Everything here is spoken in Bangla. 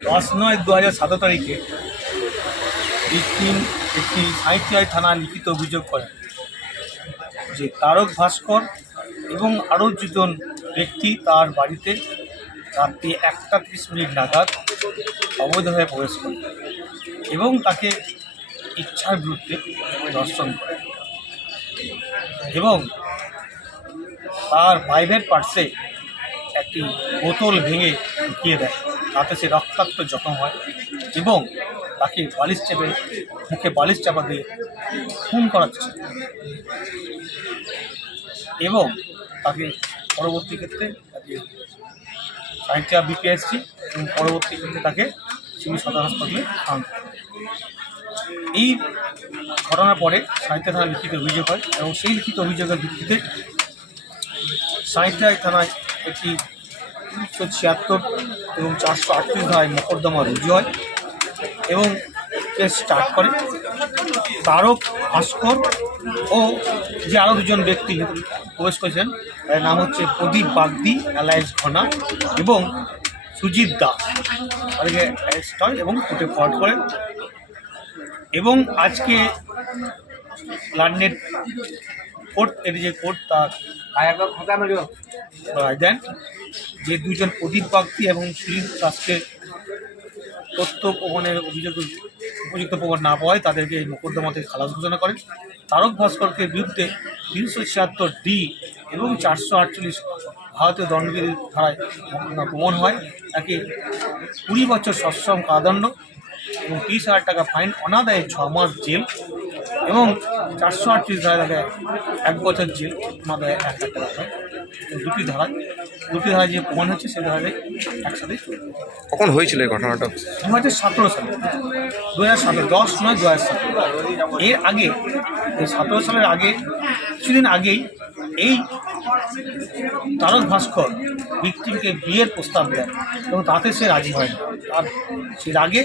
দশ নয় দু হাজার সতেরো তারিখে ভিকটিম একটি সাহিত্যায় থানা লিখিত অভিযোগ করেন যে তারক ভাস্কর এবং আরও দুজন ব্যক্তি তার বাড়িতে রাত্রি একটা ত্রিশ মিনিট নাগাদ অবৈধভাবে প্রবেশ করে এবং তাকে ইচ্ছার বিরুদ্ধে দর্শন করে এবং তার প্রাইভেট পার্সে একটি বোতল ভেঙে ঢুকিয়ে দেয়। তাতে সে রক্তাক্ত জখম হয় এবং তাকে বালিশ চেপে মুখে বালিশ চাপা দিয়ে খুন করার চেষ্টা। এবং তাকে পরবর্তী ক্ষেত্রে তাকে সাহিত্যা বিপিএসসি এবং পরবর্তী ক্ষেত্রে তাকে সিভিল সদর হাসপাতালে এই ঘটনার পরে সাহিত্য থানায় লিখিত অভিযোগ হয় এবং সেই লিখিত অভিযোগের ভিত্তিতে সাহিত্যায় থানায় একটি তিনশো ছিয়াত্তর এবং চারশো আটত্রিশ ধারায় মোকদ্দমা রুজু হয় এবং কেস স্টার্ট করে। তারক ভাস্কর ও যে আরও দুজন ব্যক্তি প্রবেশ করেছেন তার নাম হচ্ছে প্রদীপ বাগদি অ্যালায়েন্স ঘনা এবং সুজিত দাস। তাদেরকে অ্যারেস্ট হয় এবং কোর্টে ফরওয়ার্ড করেন। এবং আজকে লার্নেট কোর্ট এর যে কোর্ট তার রায় দেন। যে দুজন প্রদীপ বাগদি এবং সুজিত দাসকে তথ্য প্রমাণের অভিযোগ উপযুক্ত প্রমাণ না পাওয়ায় তাদেরকে এই মোকদ্দমা থেকে খালাস ঘোষণা করেন। তারক ভাস্করকে বিরুদ্ধে তিনশো ছিয়াত্তর ডি এবং চারশো আটচল্লিশ ভারতীয় দণ্ডবিধি ধারায় প্রমাণ হয়। তাকে কুড়ি বছর সশ্রম কারাদণ্ড এবং তিরিশ হাজার টাকা ফাইন, অনাদায়ে ছ মাস জেল এবং চারশো আটত্রিশ ধারায় তাকে এক বছর জেল, অনাদায়ে এক লাখ টাকা ফাইন। দুটি ধারায় দুটি ধারায় যে প্রমাণ হচ্ছে সে ধারায় একসাথে কখন হয়েছিল এই ঘটনাটা? দু হাজার সতেরো সালে। দু হাজার সতেরো দশ নয় দু হাজার সতেরো এর আগে এই সতেরো সালের আগে কিছুদিন আগেই এই তারক ভাস্কর ভিক্টিমকে বিয়ের প্রস্তাব দেয় এবং তাতে সে রাজি হয় না তার সে আগে